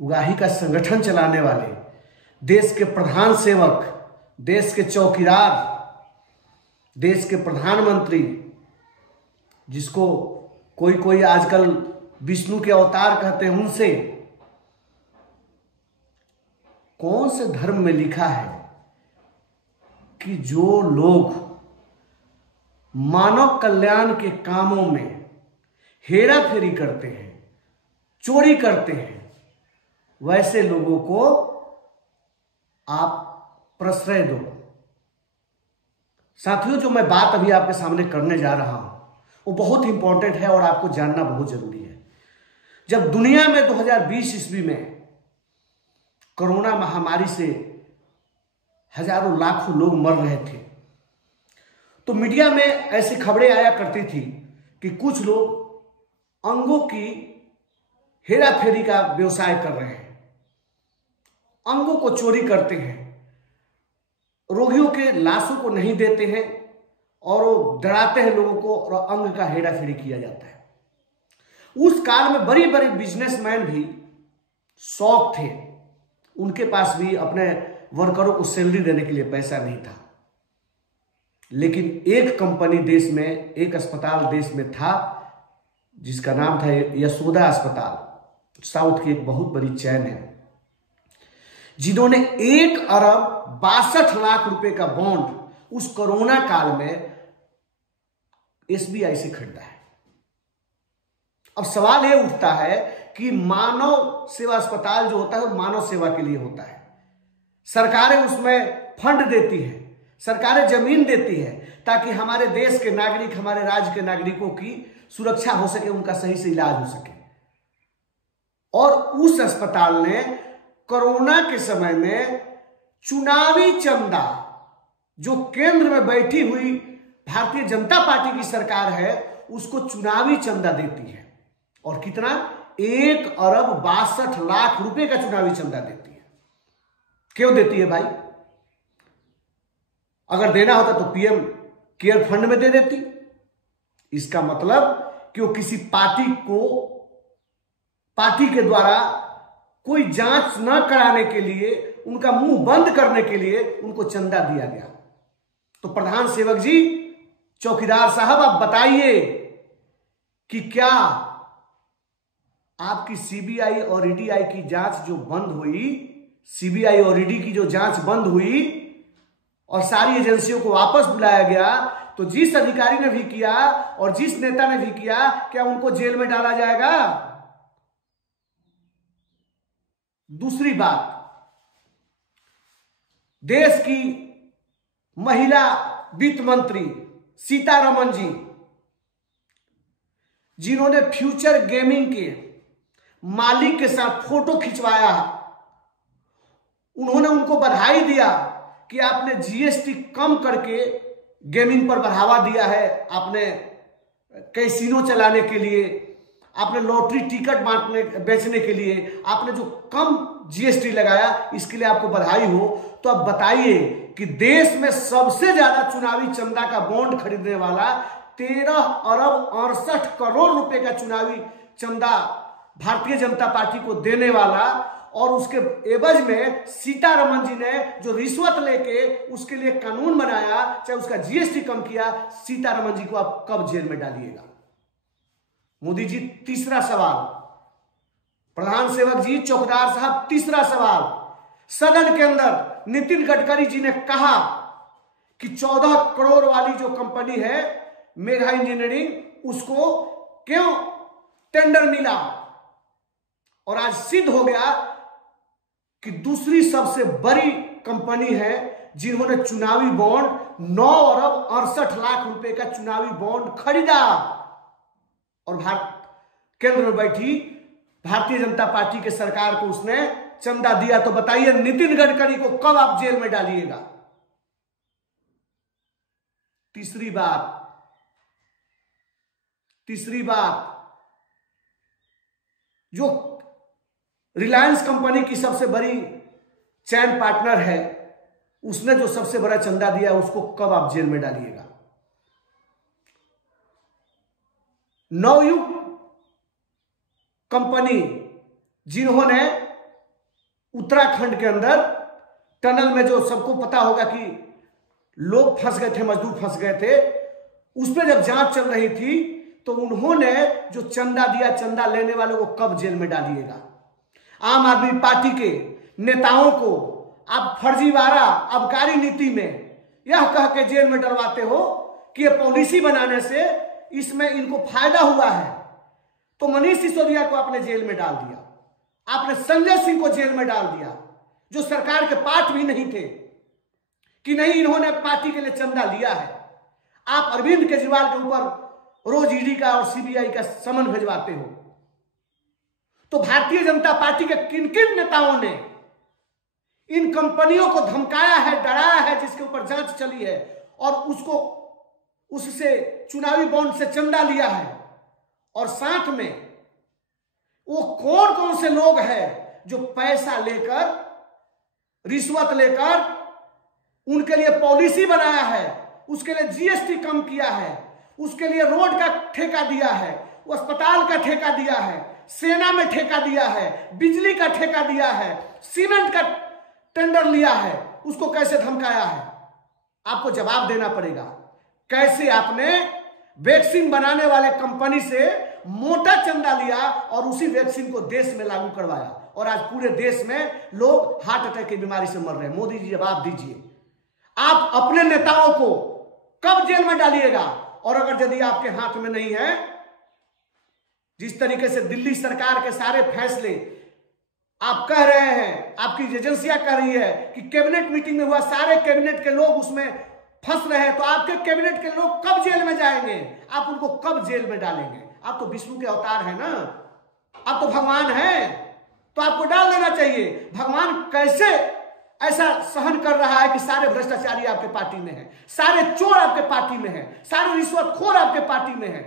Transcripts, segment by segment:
उगाही का संगठन चलाने वाले, देश के प्रधान सेवक, देश के चौकीदार, देश के प्रधानमंत्री, जिसको कोई कोई आजकल विष्णु के अवतार कहते हैं, उनसे कौन से धर्म में लिखा है कि जो लोग मानव कल्याण के कामों में हेरा फेरी करते हैं, चोरी करते हैं, वैसे लोगों को आप प्रश्रय दो। साथियों, जो मैं बात अभी आपके सामने करने जा रहा हूं वो बहुत इंपॉर्टेंट है और आपको जानना बहुत जरूरी है। जब दुनिया में 2020 ईस्वी में कोरोना महामारी से हजारों लाखों लोग मर रहे थे, तो मीडिया में ऐसी खबरें आया करती थी कि कुछ लोग अंगों की हेरा फेरी का व्यवसाय कर रहे हैं, अंगों को चोरी करते हैं, रोगियों के लाशों को नहीं देते हैं और वो डराते हैं लोगों को और अंग का हेरा फेरी किया जाता है। उस काल में बड़ी बड़ी बिजनेसमैन भी शौक थे, उनके पास भी अपने वर्करों को सैलरी देने के लिए पैसा नहीं था, लेकिन एक कंपनी देश में, एक अस्पताल देश में था जिसका नाम था यशोदा अस्पताल, साउथ की एक बहुत बड़ी चैन है, जिन्होंने 1,62,00,000 रुपए का बॉन्ड उस कोरोना काल में एसबीआई से खरीदा है। अब सवाल यह उठता है कि मानव सेवा अस्पताल जो होता है वो मानव सेवा के लिए होता है, सरकारें उसमें फंड देती है, सरकारें जमीन देती है ताकि हमारे देश के नागरिक, हमारे राज्य के नागरिकों की सुरक्षा हो सके, उनका सही से इलाज हो सके। और उस अस्पताल ने कोरोना के समय में चुनावी चंदा, जो केंद्र में बैठी हुई भारतीय जनता पार्टी की सरकार है, उसको चुनावी चंदा देती है। और कितना? 1,62,00,000 रुपए का चुनावी चंदा देती है। क्यों देती है भाई? अगर देना होता तो पीएम केयर फंड में दे देती। इसका मतलब कि वो किसी पार्टी के द्वारा कोई जांच न कराने के लिए, उनका मुंह बंद करने के लिए उनको चंदा दिया गया। तो प्रधान सेवक जी, चौकीदार साहब, आप बताइए कि क्या आपकी सीबीआई और ईडी की जांच जो बंद हुई, सीबीआई और ईडी की जो जांच बंद हुई और सारी एजेंसियों को वापस बुलाया गया, तो जिस अधिकारी ने भी किया और जिस नेता ने भी किया, क्या उनको जेल में डाला जाएगा? दूसरी बात, देश की महिला वित्त मंत्री सीतारमण जी, जिन्होंने फ्यूचर गेमिंग के मालिक के साथ फोटो खिंचवाया, उन्होंने उनको बधाई दिया कि आपने जीएसटी कम करके गेमिंग पर बढ़ावा दिया है, आपने कैसीनो चलाने के लिए, आपने लॉटरी टिकट बेचने के लिए आपने जो कम जीएसटी लगाया, इसके लिए आपको बधाई हो। तो अब बताइए कि देश में सबसे ज्यादा चुनावी चंदा का बॉन्ड खरीदने वाला, 13,68,00,000 रुपए का चुनावी चंदा भारतीय जनता पार्टी को देने वाला, और उसके एवज में सीतारमण जी ने जो रिश्वत लेके उसके लिए कानून बनाया, चाहे उसका जीएसटी कम किया, सीतारमण जी को आप कब जेल में डालिएगा? मोदी जी, तीसरा सवाल, प्रधान सेवक जी, चौकीदार साहब, तीसरा सवाल, सदन के अंदर नितिन गडकरी जी ने कहा कि 14 करोड़ वाली जो कंपनी है मेगा इंजीनियरिंग, उसको क्यों टेंडर मिला, और आज सिद्ध हो गया कि दूसरी सबसे बड़ी कंपनी है जिन्होंने चुनावी बॉन्ड 9,68,00,000 रुपए का चुनावी बॉन्ड खरीदा, और केंद्र में बैठी भारतीय जनता पार्टी के सरकार को उसने चंदा दिया। तो बताइए, नितिन गडकरी को कब आप जेल में डालिएगा? तीसरी बात, जो रिलायंस कंपनी की सबसे बड़ी चैन पार्टनर है, उसने जो सबसे बड़ा चंदा दिया, उसको कब आप जेल में डालिएगा? नवयुग कंपनी, जिन्होंने उत्तराखंड के अंदर टनल में, जो सबको पता होगा कि लोग फंस गए थे, मजदूर फंस गए थे, उस पर जब जांच चल रही थी तो उन्होंने जो चंदा दिया, चंदा लेने वालों को कब जेल में डालिएगा? आम आदमी पार्टी के नेताओं को आप फर्जीवाड़ा आबकारी नीति में यह कह के जेल में डलवाते हो कि ये पॉलिसी बनाने से इसमें इनको फायदा हुआ है। तो मनीष सिसोदिया को आपने जेल में डाल दिया, आपने संजय सिंह को जेल में डाल दिया, जो सरकार के पार्ट भी नहीं थे, कि नहीं इन्होंने पार्टी के लिए चंदा लिया है। आप अरविंद केजरीवाल के ऊपर रोज ईडी का और सीबीआई का समन भिजवाते हो। तो भारतीय जनता पार्टी के किन किन नेताओं ने इन कंपनियों को धमकाया है, डराया है, जिसके ऊपर जांच चली है, और उससे चुनावी बॉन्ड से चंदा लिया है, और साथ में वो कौन कौन से लोग हैं जो पैसा लेकर, रिश्वत लेकर उनके लिए पॉलिसी बनाया है, उसके लिए जीएसटी कम किया है, उसके लिए रोड का ठेका दिया है, अस्पताल का ठेका दिया है, सेना में ठेका दिया है, बिजली का ठेका दिया है, सीमेंट का टेंडर लिया है, उसको कैसे धमकाया है? आपको जवाब देना पड़ेगा। कैसे आपने वैक्सीन बनाने वाले कंपनी से मोटा चंदा लिया और उसी वैक्सीन को देश में लागू करवाया, और आज पूरे देश में लोग हार्ट अटैक की बीमारी से मर रहे हैं। मोदी जी जवाब दीजिए, आप अपने नेताओं को कब जेल में डालिएगा? और अगर यदि आपके हाथ में नहीं है, जिस तरीके से दिल्ली सरकार के सारे फैसले आप कह रहे हैं, आपकी एजेंसियां कह रही है कि कैबिनेट मीटिंग में हुआ, सारे कैबिनेट के लोग उसमें फंस रहे हैं, तो आपके कैबिनेट के लोग कब जेल में जाएंगे? आप उनको कब जेल में डालेंगे? आप तो विष्णु के अवतार हैं ना, आप तो भगवान हैं, तो आपको डाल देना चाहिए। भगवान कैसे ऐसा सहन कर रहा है कि सारे भ्रष्टाचारी आपके पार्टी में हैं, सारे चोर आपके पार्टी में हैं, सारे रिश्वतखोर आपके पार्टी में हैं?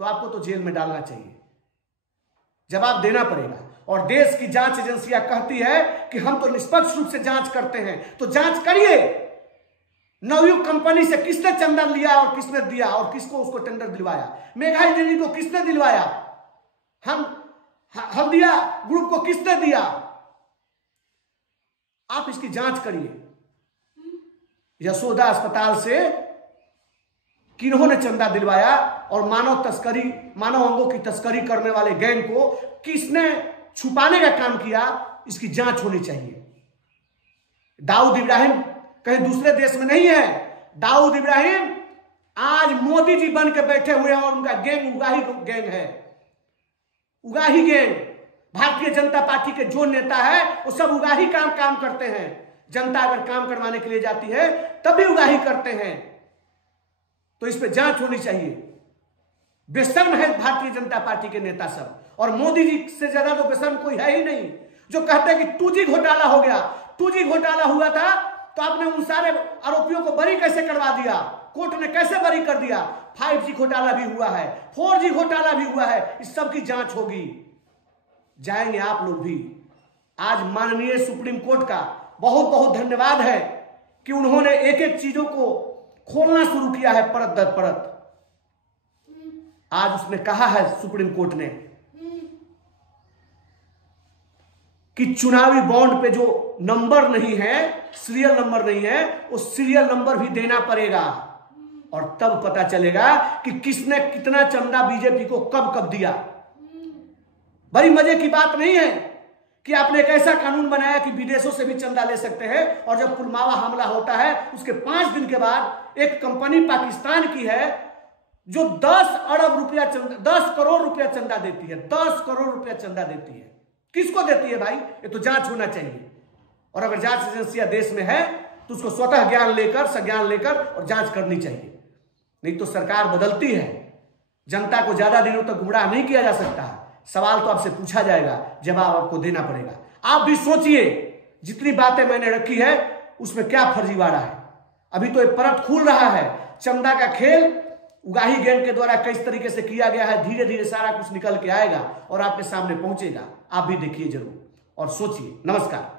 तो आपको तो जेल में डालना चाहिए, जवाब देना पड़ेगा। और देश की जांच एजेंसियां कहती है कि हम तो निष्पक्ष रूप से जांच करते हैं, तो जांच करिए। नवयुग कंपनी से किसने चंदा लिया और किसने दिया, और किसको उसको टेंडर दिलवाया? मेघा इंजीनियरिंग को किसने दिलवाया? हल्दिया ग्रुप को किसने दिया? आप इसकी जांच करिए। यशोदा अस्पताल से किन्होंने चंदा दिलवाया, और मानव अंगों की तस्करी करने वाले गैंग को किसने छुपाने का काम किया, इसकी जांच होनी चाहिए। दाऊद इब्राहिम कहीं दूसरे देश में नहीं है। दाऊद इब्राहिम आज मोदी जी बन के बैठे हुए हैं, और उनका गैंग उगाही गैंग है, उगाही गैंग। भारतीय जनता पार्टी के जो नेता है वो सब उगाही काम करते हैं। जनता अगर काम करवाने के लिए जाती है तभी उगाही करते हैं। तो इस पे जांच होनी चाहिए। बेशर्म है भारतीय जनता पार्टी के नेता सब, और मोदी जी से ज्यादा तो बेशर्म कोई है ही नहीं, जो कहते हैं कि 2G घोटाला हो गया। 2G घोटाला हुआ था तो आपने उन सारे आरोपियों को बरी कैसे करवा दिया? कोर्ट ने कैसे बरी कर दिया? 5G घोटाला भी हुआ है, 4G घोटाला भी हुआ है, इस सब की जांच होगी। जाएंगे आप लोग भी। आज माननीय सुप्रीम कोर्ट का बहुत बहुत धन्यवाद है कि उन्होंने एक एक चीजों को खोलना शुरू किया है, परत दर परत। आज उसने कहा है सुप्रीम कोर्ट ने कि चुनावी बॉन्ड पे जो नंबर नहीं है, सीरियल नंबर नहीं है, वो सीरियल नंबर भी देना पड़ेगा, और तब पता चलेगा कि किसने कितना चंदा बीजेपी को कब कब दिया। बड़ी मजे की बात नहीं है कि आपने एक ऐसा कानून बनाया कि विदेशों से भी चंदा ले सकते हैं, और जब पुलवामा हमला होता है उसके 5 दिन के बाद एक कंपनी पाकिस्तान की है जो 10 अरब रुपया 10 करोड़ रुपया चंदा देती है, 10 करोड़ रुपया चंदा देती है। किसको देती है भाई? ये तो जांच होना चाहिए। और अगर जांच एजेंसियां देश में है तो उसको स्वतः संज्ञान लेकर और जांच करनी चाहिए। नहीं तो सरकार बदलती है, जनता को ज्यादा दिनों तक गुमराह नहीं किया जा सकता। सवाल तो आपसे पूछा जाएगा, जवाब आपको देना पड़ेगा। आप भी सोचिए, जितनी बातें मैंने रखी है उसमें क्या फर्जीवाड़ा है। अभी तो एक परत खुल रहा है, चंदा का खेल उगाही गैंग के द्वारा किस तरीके से किया गया है। धीरे धीरे सारा कुछ निकल के आएगा और आपके सामने पहुंचेगा। आप भी देखिए जरूर और सोचिए। नमस्कार।